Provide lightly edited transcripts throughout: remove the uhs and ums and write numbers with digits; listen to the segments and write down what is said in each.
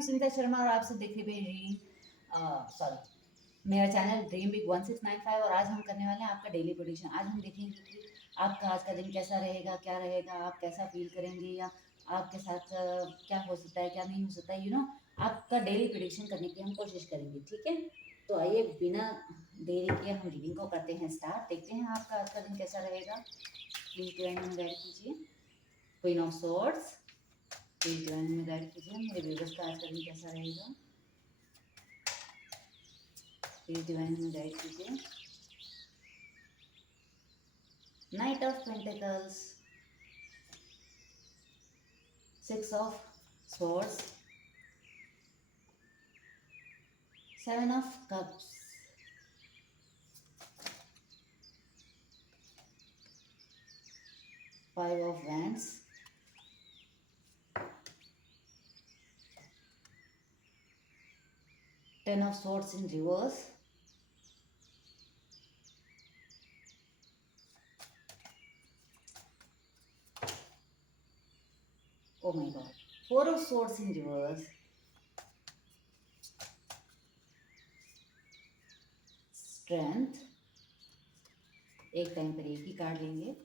हूँ सुनीता शर्मा और आपसे देख रहे हैं मेरा चैनल ड्रीम बिग 1695। और आज हम करने वाले हैं आपका डेली प्रेडिक्शन। आज हम देखेंगे कि आपका आज का दिन कैसा रहेगा, क्या रहेगा, आप कैसा फील करेंगे, या आपके साथ क्या हो सकता है, क्या नहीं हो सकता है, आपका डेली प्रेडिक्शन करने की हम कोशिश करेंगे। ठीक है, तो आइए बिना देरी किए हम रीडिंग को करते हैं स्टार्ट। देखते हैं आपका आज का दिन कैसा रहेगा। प्लीज डिवाइन में गाइड कीजिए। Queen of swords, please divine में गाइड कीजिए। मेरे व्यूअर्स का आज का दिन कैसा रहेगा, प्लीज डिवाइन में गाइड कीजिए। Night of pentacles, six of swords, seven of cups, five of wands, ten of swords in reverse, oh my god, four of swords in reverse, strength। एक टाइम पर एक ही कार्ड लेंगे।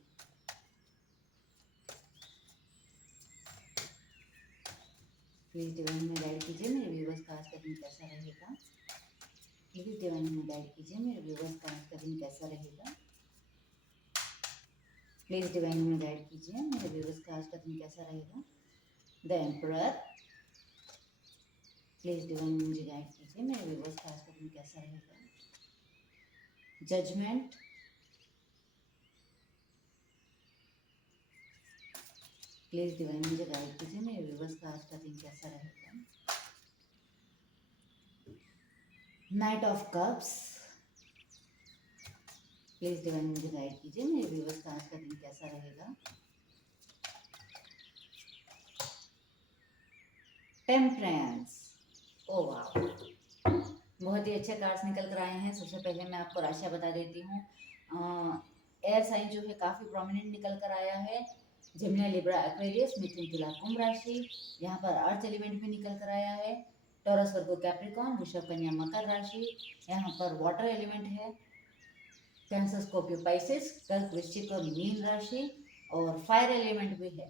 Please divine में guide कीजिए मेरे viewers का आज का दिन कैसा रहेगा। प्लीज डिवाइन में गाइड कीजिए मेरे व्यूअर्स का आज का दिन कैसा रहेगा। प्लीज डिवाइन में गाइड कीजिए मेरे व्यूअर्स का आज का दिन कैसा रहेगा। द एम्परर, प्लीज डिवाइन मुझे गाइड कीजिए मेरे व्यूअर्स का आज का दिन कैसा रहेगा। जजमेंट, प्लीज डिवाइन मुझे गाइड कीजिए मेरे व्यूअर्स का आज का दिन कैसा रहेगा। Night of cups, please divine मुझे गाइड कीजिए मेरे व्यूअर्स का आज का दिन कैसा रहेगा। टेम्परेंस, ओ वाह, बहुत ही अच्छे कार्ड्स निकल कर आए हैं। सबसे पहले मैं आपको राशियां बता देती हूँ। एयर साइन जो है काफ़ी प्रोमिनेंट निकल कर आया है। जेमिनी, लिब्रा, एक्वेरियस, मिथुन, तुला, कुंभ राशि। यहाँ पर अर्थ एलिमेंट भी निकल कर आया है। टॉरस, वर्गो, कैप्रिकॉर्न, वृषभ, कन्या, मकर राशि। यहाँ पर वाटर एलिमेंट है। कैंसर, स्कॉर्पियो, पाइसेस, कर्क, वृश्चिक और मीन राशि। और फायर एलिमेंट भी है।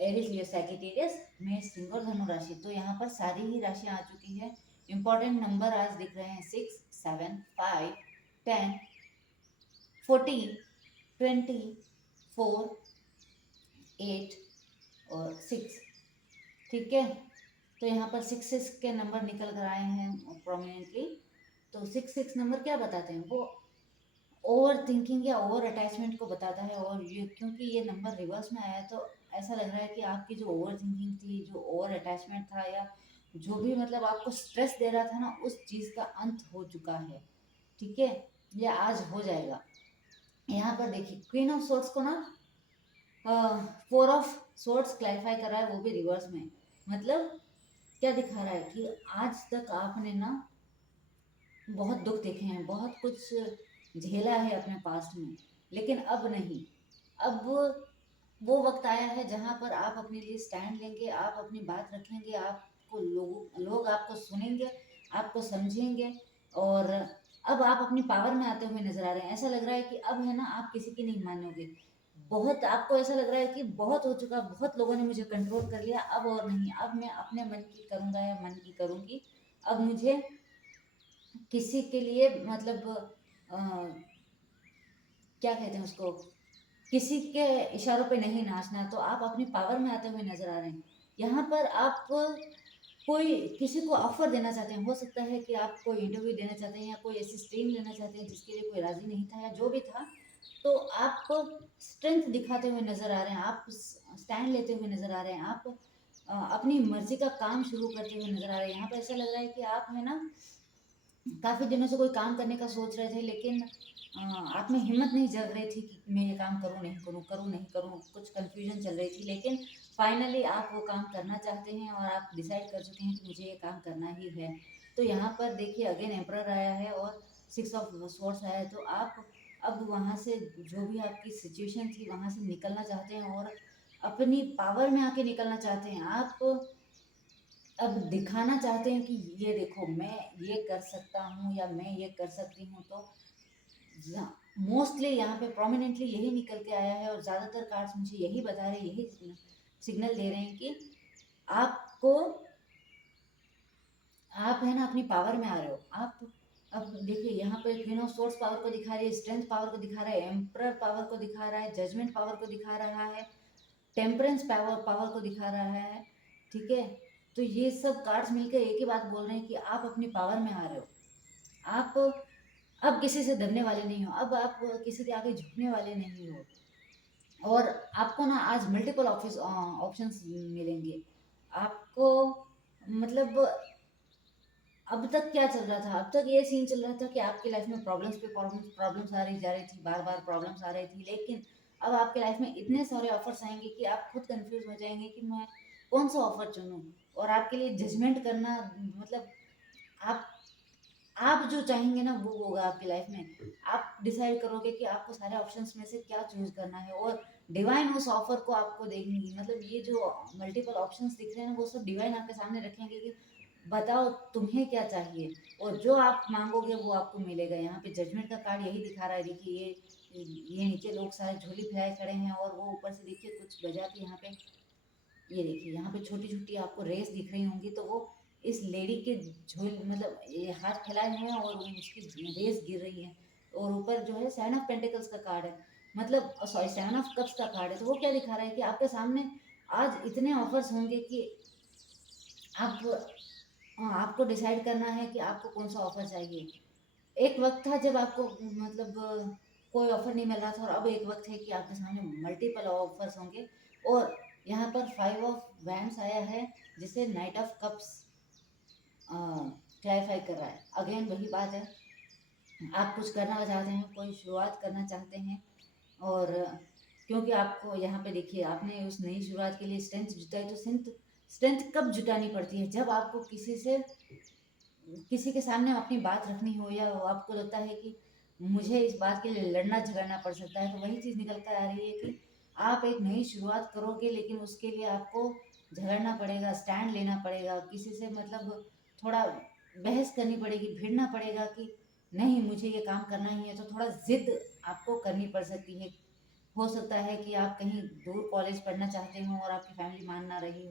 एरिस, लियो, सैजिटेरियस, मेष, सिंह और धनु राशि। तो यहाँ पर सारी ही राशियाँ आ चुकी है। इंपॉर्टेंट नंबर आज दिख रहे हैं 6, 7, 5, 10, 14, 20, 4, 8 और 6। ठीक है, तो यहाँ पर 6 के नंबर निकल कर आए हैं प्रोमिनेंटली। तो 6 नंबर क्या बताते हैं, वो ओवर थिंकिंग या ओवर अटैचमेंट को बताता है। और ये क्योंकि ये नंबर रिवर्स में आया है तो ऐसा लग रहा है कि आपकी जो ओवर थिंकिंग थी, जो ओवर अटैचमेंट था, या जो भी मतलब आपको स्ट्रेस दे रहा था ना, उस चीज़ का अंत हो चुका है। ठीक है, ये आज हो जाएगा। यहाँ पर देखिए क्वीन ऑफ सोर्ड्स को ना फोर ऑफ सोर्ड्स क्लैरिफाई कर रहा है, वो भी रिवर्स में। मतलब क्या दिखा रहा है कि आज तक आपने ना बहुत दुख देखे हैं, बहुत कुछ झेला है अपने पास्ट में, लेकिन अब नहीं। अब वो वक्त आया है जहाँ पर आप अपने लिए स्टैंड लेंगे, आप अपनी बात रखेंगे, आपको लोग आपको सुनेंगे, आपको समझेंगे। और अब आप अपनी पावर में आते हुए नजर आ रहे हैं। ऐसा लग रहा है कि अब है ना, आप किसी की नहीं मानोगे। बहुत आपको ऐसा लग रहा है कि बहुत हो चुका, बहुत लोगों ने मुझे कंट्रोल कर लिया, अब और नहीं। अब मैं अपने मन की करूँगा या मन की करूँगी। अब मुझे किसी के लिए मतलब क्या कहते हैं उसको, किसी के इशारों पे नहीं नाचना। तो आप अपनी पावर में आते हुए नजर आ रहे हैं। यहाँ पर आप कोई किसी को ऑफर देना चाहते हैं। हो सकता है कि आप कोई इंटरव्यू देना चाहते हैं या कोई ऐसी स्ट्रीम लेना चाहते हैं जिसके लिए कोई राजी नहीं था, या जो भी था। तो आप स्ट्रेंथ दिखाते हुए नजर आ रहे हैं, आप स्टैंड लेते हुए नजर आ रहे हैं, आप अपनी मर्जी का काम शुरू करते हुए नजर आ रहे हैं। यहाँ पर ऐसा लग रहा है कि आप है ना, काफ़ी दिनों से कोई काम करने का सोच रहे थे, लेकिन आप में हिम्मत नहीं जग रही थी कि मैं ये काम करूँ नहीं करूँ, करूँ नहीं करूँ, कुछ कन्फ्यूजन चल रही थी। लेकिन फाइनली आप वो काम करना चाहते हैं और आप डिसाइड कर चुके हैं कि मुझे ये काम करना ही है। तो यहाँ पर देखिए अगेन एम्परर आया है और सिक्स ऑफ स्वॉर्ड्स आया है। तो आप अब वहाँ से, जो भी आपकी सिचुएशन थी, वहाँ से निकलना चाहते हैं और अपनी पावर में आके निकलना चाहते हैं। आप अब दिखाना चाहते हैं कि ये देखो मैं ये कर सकता हूँ या मैं ये कर सकती हूँ। तो मोस्टली यहाँ पे प्रोमिनेंटली यही निकल के आया है और ज़्यादातर कार्ड्स मुझे यही बता रहे हैं, यही सिग्नल दे रहे हैं कि आपको, आप है ना अपनी पावर में आ रहे हो। आप अब देखिए यहाँ पे क्वीन ऑफ सोर्स पावर को दिखा रही है, स्ट्रेंथ पावर को दिखा रहा है, एम्परर पावर को दिखा रहा है, जजमेंट पावर को दिखा रहा है, टेम्परेंस पावर पावर को दिखा रहा है। ठीक है, तो ये सब कार्ड्स मिलकर एक ही बात बोल रहे हैं कि आप अपनी पावर में आ रहे हो। आप अब किसी से डरने वाले नहीं हो, अब आप किसी के आगे झुकने वाले नहीं हो। और आपको ना आज मल्टीपल ऑप्शंस मिलेंगे आपको। मतलब अब तक क्या चल रहा था, अब तक ये सीन चल रहा था कि आपकी लाइफ में प्रॉब्लम्स पे प्रॉब्लम्स आ रही जा रही थी, बार बार प्रॉब्लम्स आ रही थी। लेकिन अब आपके लाइफ में इतने सारे ऑफर्स आएंगे कि आप खुद कंफ्यूज हो जाएंगे कि मैं कौन सा ऑफर चुनूं। और आपके लिए जजमेंट करना, मतलब आप आप जो चाहेंगे ना वो होगा आपकी लाइफ में। आप डिसाइड करोगे कि आपको सारे ऑप्शंस में से क्या चूज करना है, और डिवाइन उस ऑफर को आपको देंगी। मतलब ये जो मल्टीपल ऑप्शंस दिख रहे हैं ना, वो सब डिवाइन आपके सामने रखेंगे कि बताओ तुम्हें क्या चाहिए, और जो आप मांगोगे वो आपको मिलेगा। यहाँ पे जजमेंट का कार्ड यही दिखा रहा है। देखिए ये नीचे लोग सारे झोली फैलाए खड़े हैं, और वो ऊपर से देखिए कुछ बजा के यहाँ पे, ये देखिए यहाँ पे छोटी छोटी आपको रेस दिख रही होंगी। तो वो इस लेडी के झोल, मतलब ये हाथ फैलाए हुए हैं और उसकी रेस गिर रही है। और ऊपर जो है सेवन ऑफ पेंटिकल्स का कार्ड है, मतलब सॉरी सेवन ऑफ कप्स का कार्ड है। तो वो क्या दिखा रहा है कि आपके सामने आज इतने ऑफर्स होंगे कि आप, आपको डिसाइड करना है कि आपको कौन सा ऑफर चाहिए। एक वक्त था जब आपको मतलब कोई ऑफर नहीं मिल रहा था, और अब एक वक्त है कि आपके सामने मल्टीपल ऑफर्स होंगे। और यहाँ पर फाइव ऑफ वैंड्स आया है, जिसे नाइट ऑफ कप्स क्लैरिफाई कर रहा है। अगेन वही बात है, आप कुछ करना चाहते हैं, कोई शुरुआत करना चाहते हैं। और क्योंकि आपको यहाँ पे देखिए आपने उस नई शुरुआत के लिए स्ट्रेंथ जुटाई। तो स्ट्रेंथ स्ट्रेंथ कब जुटानी पड़ती है, जब आपको किसी के सामने अपनी बात रखनी हो, या आपको लगता है कि मुझे इस बात के लिए लड़ना झगड़ना पड़ सकता है। तो वही चीज़ निकल कर आ रही है कि आप एक नई शुरुआत करोगे, लेकिन उसके लिए आपको झगड़ना पड़ेगा, स्टैंड लेना पड़ेगा, किसी से मतलब थोड़ा बहस करनी पड़ेगी, भिड़ना पड़ेगा कि नहीं मुझे ये काम करना ही है। तो थोड़ा जिद आपको करनी पड़ सकती है। हो सकता है कि आप कहीं दूर कॉलेज पढ़ना चाहते हो और आपकी फैमिली मान ना रही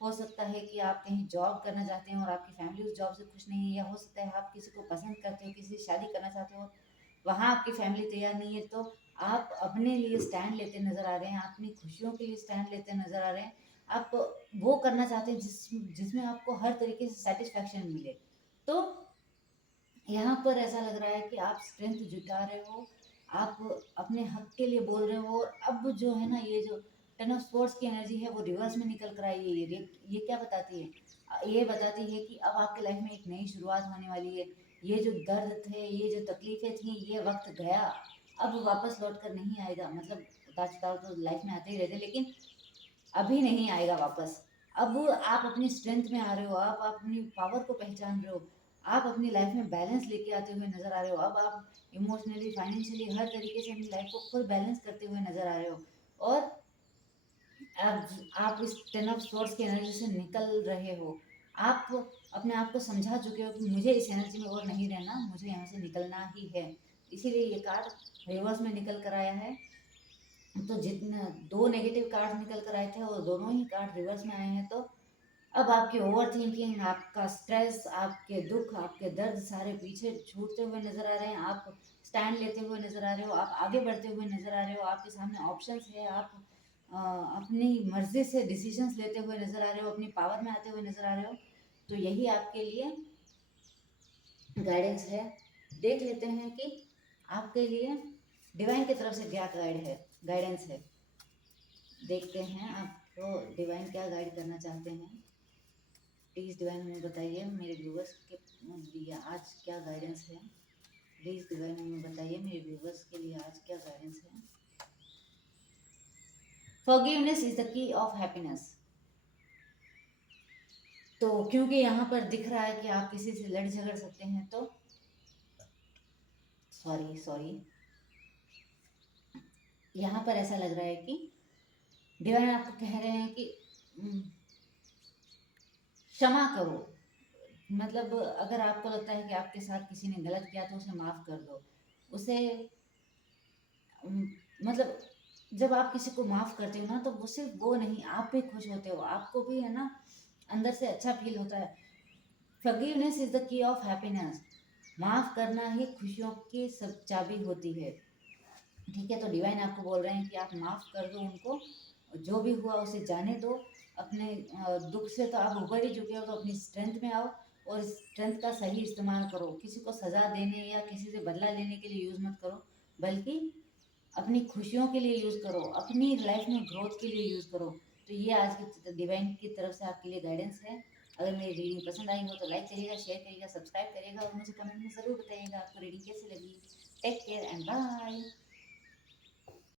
हो सकता है कि आप कहीं जॉब करना चाहते हैं और आपकी फैमिली उस जॉब से खुश नहीं है, या हो सकता है आप किसी को पसंद करते हो, किसी से शादी करना चाहते हो, वहाँ आपकी फैमिली तैयार नहीं है। तो आप अपने लिए स्टैंड लेते नजर आ रहे हैं, अपनी खुशियों के लिए स्टैंड लेते नजर आ रहे हैं। आप वो करना चाहते हैं जिसमें आपको हर तरीके से सेटिस्फैक्शन मिले। तो यहाँ पर ऐसा लग रहा है कि आप स्ट्रेंथ जुटा रहे हो, आप अपने हक के लिए बोल रहे हो। और अब जो है ना, ये जो टेन ऑफ स्पोर्ट्स की एनर्जी है वो रिवर्स में निकल कर आई है। ये क्या बताती है, ये बताती है कि अब आपकी लाइफ में एक नई शुरुआत होने वाली है। ये जो दर्द थे, ये जो तकलीफें थी, ये वक्त गया, अब वापस लौट कर नहीं आएगा। मतलब उतार चढ़ाव तो लाइफ में आते ही रहते, लेकिन अभी नहीं आएगा वापस। अब आप अपनी स्ट्रेंथ में आ रहे हो, आप अपनी पावर को पहचान रहे हो, आप अपनी लाइफ में बैलेंस लेके आते हुए नजर आ रहे हो। अब आप इमोशनली, फाइनेंशियली, हर तरीके से अपनी लाइफ को खुद बैलेंस करते हुए नजर आ रहे हो। और आप इस टेन ऑफ सोर्स की एनर्जी से निकल रहे हो। आप अपने आप को समझा चुके हो कि मुझे इस एनर्जी में और नहीं रहना, मुझे यहाँ से निकलना ही है। इसीलिए ये कार्ड रिवर्स में निकल कर आया है। तो जितने दो नेगेटिव कार्ड निकल कर आए थे और दोनों ही कार्ड रिवर्स में आए हैं। तो अब आपकी ओवर थिंकिंग, आपका स्ट्रेस, आपके दुख, आपके दर्द सारे पीछे छूटते हुए नजर आ रहे हैं। आप स्टैंड लेते हुए नजर आ रहे हो, आप आगे बढ़ते हुए नजर आ रहे हो, आपके सामने ऑप्शंस है। आप अपनी मर्जी से डिसीजंस लेते हुए नजर आ रहे हो, अपनी पावर में आते हुए नजर आ रहे हो। तो यही आपके लिए गाइडेंस है। देख लेते हैं कि आपके लिए डिवाइन की तरफ से क्या गाइडेंस है। देखते हैं आपको डिवाइन क्या गाइड करना चाहते हैं। प्लीज़ डिवाइन हमें बताइए, मेरे व्यूवर्स के लिए आज क्या गाइडेंस है। प्लीज़ डिवाइन हमें बताइए, मेरे व्यूवर्स के लिए आज क्या गाइडेंस है। Forgiveness is the key of happiness. तो क्योंकि यहाँ पर दिख रहा है कि आप किसी से लड़ झगड़ सकते हैं, तो सॉरी सॉरी, यहाँ पर ऐसा लग रहा है कि डिवाइन आपको कह रहे हैं कि क्षमा करो। मतलब अगर आपको लगता है कि आपके साथ किसी ने गलत किया तो उसे माफ़ कर दो। उसे उम, मतलब जब आप किसी को माफ़ करते हो ना तो वो सिर्फ़ वो नहीं, आप भी खुश होते हो, आपको भी है ना अंदर से अच्छा फ़ील होता है। Forgiveness is the key of happiness. माफ़ करना ही खुशियों की सब चाबी होती है। ठीक है, तो डिवाइन आपको बोल रहे हैं कि आप माफ़ कर दो उनको, जो भी हुआ उसे जाने दो। अपने दुःख से तो आप उभर ही चुके हो, तो अपनी स्ट्रेंथ में आओ और स्ट्रेंथ का सही इस्तेमाल करो। किसी को सज़ा देने या किसी से बदला लेने के लिए यूज़ मत करो, बल्कि अपनी खुशियों के लिए यूज़ करो, अपनी लाइफ में ग्रोथ के लिए यूज़ करो। तो ये आज की डिवाइन की तरफ से आपके लिए गाइडेंस है। अगर मेरी रीडिंग पसंद आई हो तो लाइक करिएगा, शेयर करिएगा, सब्सक्राइब करिएगा और मुझे कमेंट में ज़रूर बताइएगा आपको रीडिंग कैसी लगी। Take care and bye.